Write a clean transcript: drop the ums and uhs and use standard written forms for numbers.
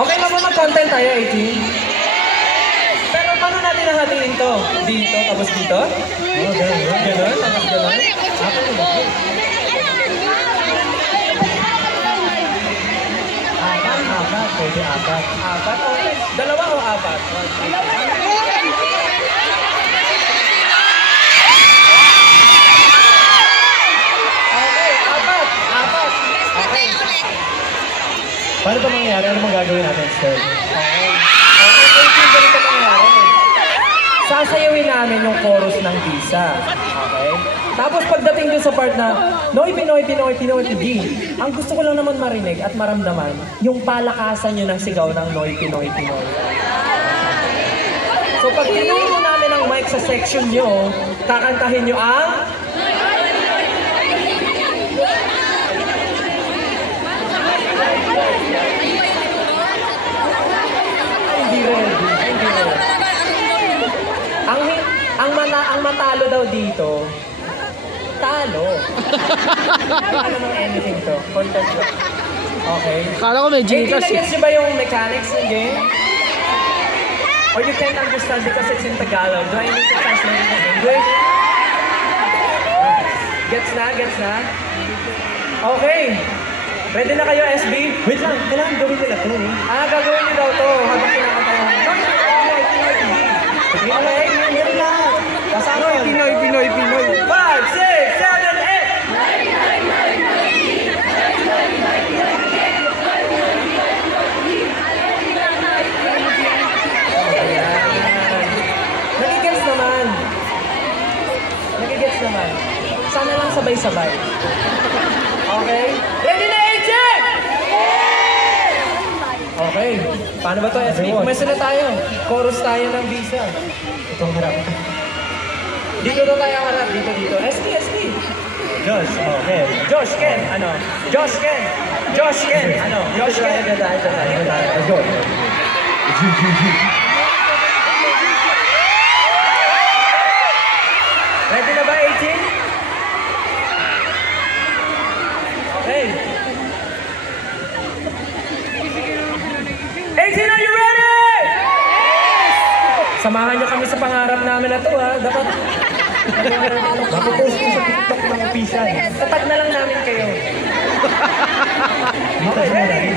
Okay lang ba mag-content tayo, 18? Pero paano natin nahatiin to? Dito, tapos dito? Oh, ganun. Ganun, tapos ganun. Apat mo ba? Apat. Pwede apat. Apat? Okay. Dalawa o apat? Okay, apat. Apat. Okay. Paano ba mangyayari? Ano bang gagawin natin, Sir? Okay. Okay, 18, ganito mangyayari. Sasayawin namin yung chorus ng Tisa. Okay? Tapos pagdating dun sa part na Noy Pinoy, Pinoy, Pinoy, Pinoy, ang gusto ko lang naman marinig at maramdaman yung palakasan nyo ng sigaw ng Noy Pinoy, Pinoy. So pag tinuro namin ang mic sa section nyo, kakantahin nyo ang hindi rin. Ang matalo daw dito, talo. Wala namang anything to. Contest lang. Okay. Kala ko may Gcash eh. Nag-gets niyo ba yung mechanics ng game? Or you can't understand because it's in Tagalog? Do I need to translate it in English? Gets na? Gets na? Okay. Ready na kayo, SB? Wait lang, kailangan gawin nila to eh. Gagawin nyo daw to habang kinakanta yung okay, yun lang. Kasama yun. Pinoy, Pinoy, Pinoy. 5, 6, 7, 8! Nagigets naman. Nagigets naman. Sana lang sabay-sabay. Okay? Ready na, agent! Okay. Paano ba to, SB? Kumesa na tayo. Chorus tayo ng visa. Itong harap. Dito na tayo harap. Dito. SB. Josh. Okay. Josh Ken. Ano? Josh Ken. Ano? Josh Ken. Let's go. Ready na ba, 18? Okay. 18, are you ready? Yes! Samahan niyo kami sa pangarap namin na to, ha? Dapat mapopost ko sa TikTok ng opisyal. Tapat na lang namin kayo. Okay, ready?